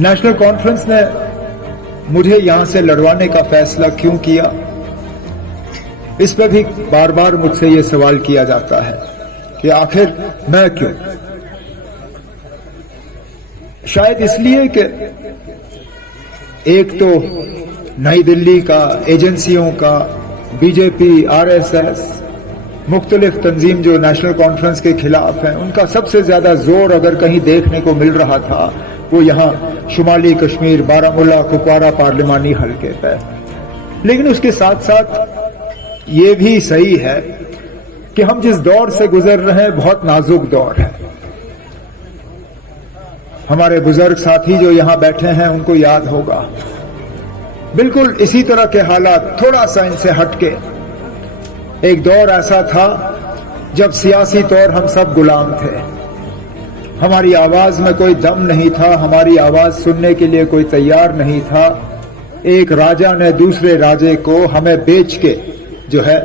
National conference ने मुझे यहां से लड़वाने का फैसला क्यों किया, इस पर भी बार बार मुझसे ये सवाल किया जाता है कि आखिर मैं क्यों। शायद इसलिए कि एक तो नई दिल्ली का, एजेंसियों का, बीजेपी, आरएसएस, मुख्तलिफ तंजीम जो नेशनल कॉन्फ्रेंस के खिलाफ हैं, उनका सबसे ज्यादा जोर अगर कहीं देखने को मिल रहा था वो यहाँ शुमाली कश्मीर, बारामूला, कुपवारा पार्लिमानी हलके पे। लेकिन उसके साथ साथ ये भी सही है कि हम जिस दौर से गुजर रहे हैं बहुत नाजुक दौर है। हमारे बुजुर्ग साथी जो यहां बैठे हैं उनको याद होगा, बिल्कुल इसी तरह के हालात, थोड़ा सा इनसे हटके एक दौर ऐसा था जब सियासी तौर हम सब गुलाम थे। हमारी आवाज में कोई दम नहीं था, हमारी आवाज सुनने के लिए कोई तैयार नहीं था। एक राजा ने दूसरे राजे को हमें बेच के जो है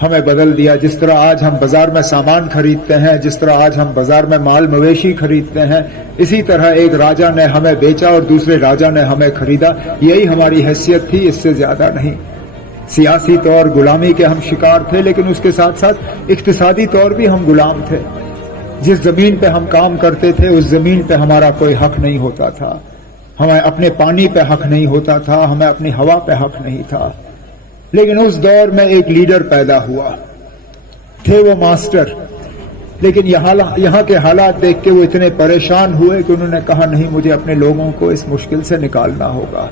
हमें बदल दिया। जिस तरह आज हम बाजार में सामान खरीदते हैं, जिस तरह आज हम बाजार में माल मवेशी खरीदते हैं, इसी तरह एक राजा ने हमें बेचा और दूसरे राजा ने हमें खरीदा। यही हमारी हैसियत थी, इससे ज्यादा नहीं। सियासी तौर गुलामी के हम शिकार थे, लेकिन उसके साथ साथ इक्तिसादी तौर भी हम गुलाम थे। जिस जमीन पे हम काम करते थे उस जमीन पे हमारा कोई हक नहीं होता था, हमें अपने पानी पे हक नहीं होता था, हमें अपनी हवा पे हक नहीं था। लेकिन उस दौर में एक लीडर पैदा हुआ, थे वो मास्टर। लेकिन यहाँ के हालात देख के वो इतने परेशान हुए कि उन्होंने कहा नहीं, मुझे अपने लोगों को इस मुश्किल से निकालना होगा।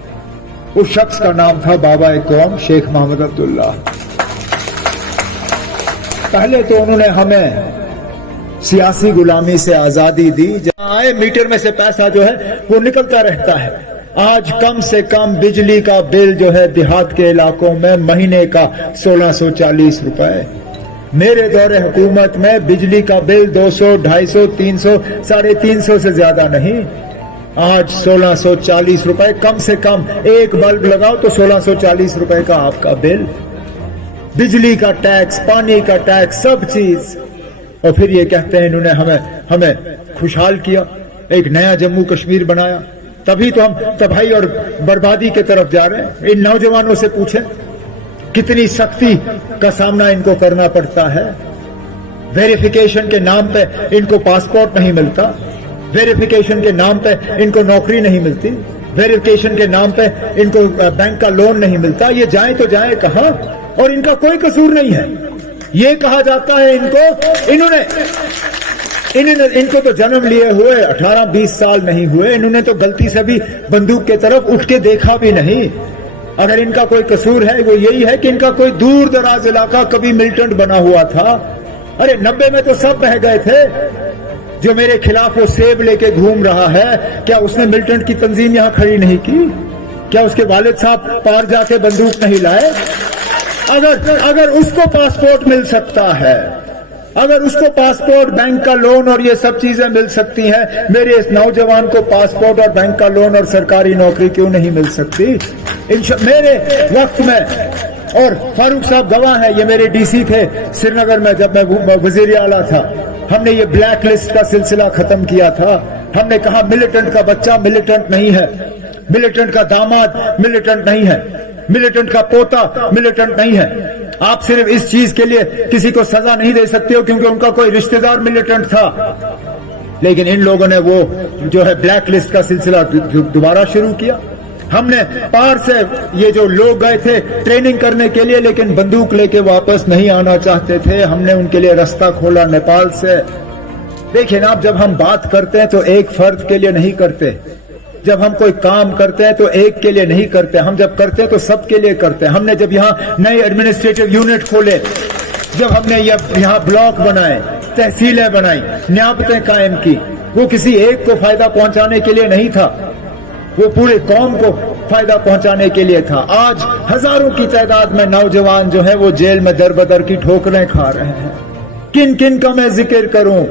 उस शख्स का नाम था बाबा कौम शेख मोहम्मद अब्दुल्ला। पहले तो उन्होंने हमें सियासी गुलामी से आजादी दी। जहां आए मीटर में से पैसा जो है वो निकलता रहता है। आज कम से कम बिजली का बिल जो है देहात के इलाकों में महीने का 1640 रुपए। मेरे दौरे हुकूमत में बिजली का बिल 200, 250, 300, 350 से ज्यादा नहीं। आज 1640 रुपए कम से कम। एक बल्ब लगाओ तो 1640 रुपए का आपका बिल। बिजली का टैक्स, पानी का टैक्स, सब चीज। और फिर ये कहते हैं इन्होंने हमें खुशहाल किया, एक नया जम्मू कश्मीर बनाया। तभी तो हम तबाही और बर्बादी की तरफ जा रहे हैं। इन नौजवानों से पूछें कितनी सख्ती का सामना इनको करना पड़ता है। वेरिफिकेशन के नाम पे इनको पासपोर्ट नहीं मिलता, वेरिफिकेशन के नाम पे इनको नौकरी नहीं मिलती, वेरिफिकेशन के नाम पे इनको बैंक का लोन नहीं मिलता। ये जाए तो जाए कहां? और इनका कोई कसूर नहीं है। ये कहा जाता है इनको तो जन्म लिए हुए 18-20 साल नहीं हुए, इन्होंने तो गलती से भी बंदूक के तरफ उठ के देखा भी नहीं। अगर इनका कोई कसूर है वो यही है कि इनका कोई दूर दराज इलाका कभी मिलिटेंट बना हुआ था। अरे 90 में तो सब बह गए थे। जो मेरे खिलाफ वो सेब लेके घूम रहा है, क्या उसने मिलिटेंट की तंजीम यहां खड़ी नहीं की? क्या उसके वालिद साहब पार जाके बंदूक नहीं लाए? अगर उसको पासपोर्ट मिल सकता है, अगर उसको पासपोर्ट, बैंक का लोन और ये सब चीजें मिल सकती हैं, मेरे इस नौजवान को पासपोर्ट और बैंक का लोन और सरकारी नौकरी क्यों नहीं मिल सकती? मेरे वक्त में, और फारूक साहब गवाह है, ये मेरे डीसी थे श्रीनगर में जब मैं वजीर आला था। हमने ये ब्लैक लिस्ट का सिलसिला खत्म किया था। हमने कहा मिलिटेंट का बच्चा मिलिटेंट नहीं है, मिलिटेंट का दामाद मिलिटेंट नहीं है, मिलिटेंट का पोता मिलिटेंट नहीं है। आप सिर्फ इस चीज के लिए किसी को सजा नहीं दे सकते हो क्योंकि उनका कोई रिश्तेदार मिलिटेंट था। लेकिन इन लोगों ने वो जो है ब्लैक लिस्ट का सिलसिला दोबारा शुरू किया। हमने पार से ये जो लोग गए थे ट्रेनिंग करने के लिए, लेकिन बंदूक लेके वापस नहीं आना चाहते थे, हमने उनके लिए रास्ता खोला नेपाल से। देखिए ना, जब हम बात करते हैं तो एक फर्द के लिए नहीं करते, जब हम कोई काम करते हैं तो एक के लिए नहीं करते, हम जब करते हैं तो सबके लिए करते हैं। हमने जब यहाँ नए एडमिनिस्ट्रेटिव यूनिट खोले, जब हमने यहाँ ब्लॉक बनाए, तहसीलें बनाई, न्याबतें कायम की, वो किसी एक को फायदा पहुंचाने के लिए नहीं था, वो पूरे कौम को फायदा पहुंचाने के लिए था। आज हजारों की तादाद में नौजवान जो है वो जेल में दर-बदर की ठोकरें खा रहे हैं। किन किन का मैं जिक्र करूं,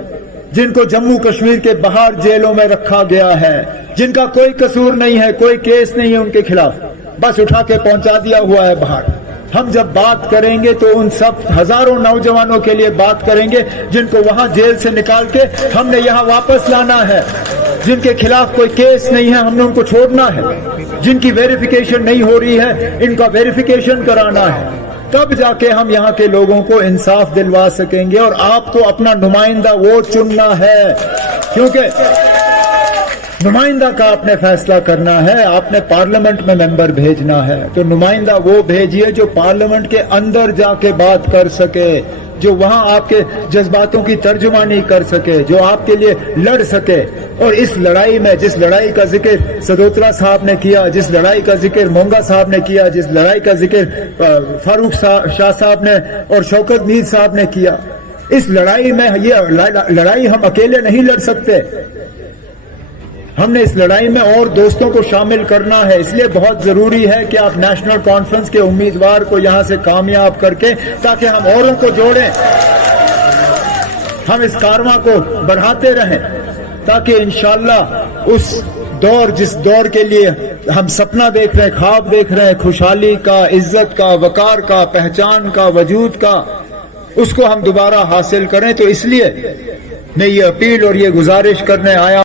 जिनको जम्मू कश्मीर के बाहर जेलों में रखा गया है, जिनका कोई कसूर नहीं है, कोई केस नहीं है उनके खिलाफ, बस उठा के पहुंचा दिया हुआ है बाहर। हम जब बात करेंगे तो उन सब हजारों नौजवानों के लिए बात करेंगे जिनको वहां जेल से निकाल के हमने यहां वापस लाना है। जिनके खिलाफ कोई केस नहीं है हमने उनको छोड़ना है, जिनकी वेरिफिकेशन नहीं हो रही है इनका वेरिफिकेशन कराना है, तब जाके हम यहाँ के लोगों को इंसाफ दिलवा सकेंगे। और आपको अपना नुमाइंदा वोट चुनना है, क्योंकि नुमाइंदा का आपने फैसला करना है, आपने पार्लियामेंट में मेंबर भेजना है, तो नुमाइंदा वो भेजिए जो पार्लियामेंट के अंदर जाके बात कर सके, जो वहां आपके जज्बातों की तर्जुमानी कर सके, जो आपके लिए लड़ सके। और इस लड़ाई में, जिस लड़ाई का जिक्र सदोत्रा साहब ने किया, जिस लड़ाई का जिक्र मोंगा साहब ने किया, जिस लड़ाई का जिक्र फारूक शाह साहब ने और शौकत मीर साहब ने किया, इस लड़ाई में ये लड़ाई हम अकेले नहीं लड़ सकते, हमने इस लड़ाई में और दोस्तों को शामिल करना है। इसलिए बहुत जरूरी है कि आप नेशनल कॉन्फ्रेंस के उम्मीदवार को यहां से कामयाब करके, ताकि हम औरों को जोड़ें, हम इस कारवां को बढ़ाते रहें, ताकि इंशाअल्लाह उस दौर, जिस दौर के लिए हम सपना देख रहे हैं, ख्वाब देख रहे हैं, खुशहाली का, इज्जत का, वकार का, पहचान का, वजूद का, उसको हम दोबारा हासिल करें। तो इसलिए मैं ये अपील और ये गुजारिश करने आया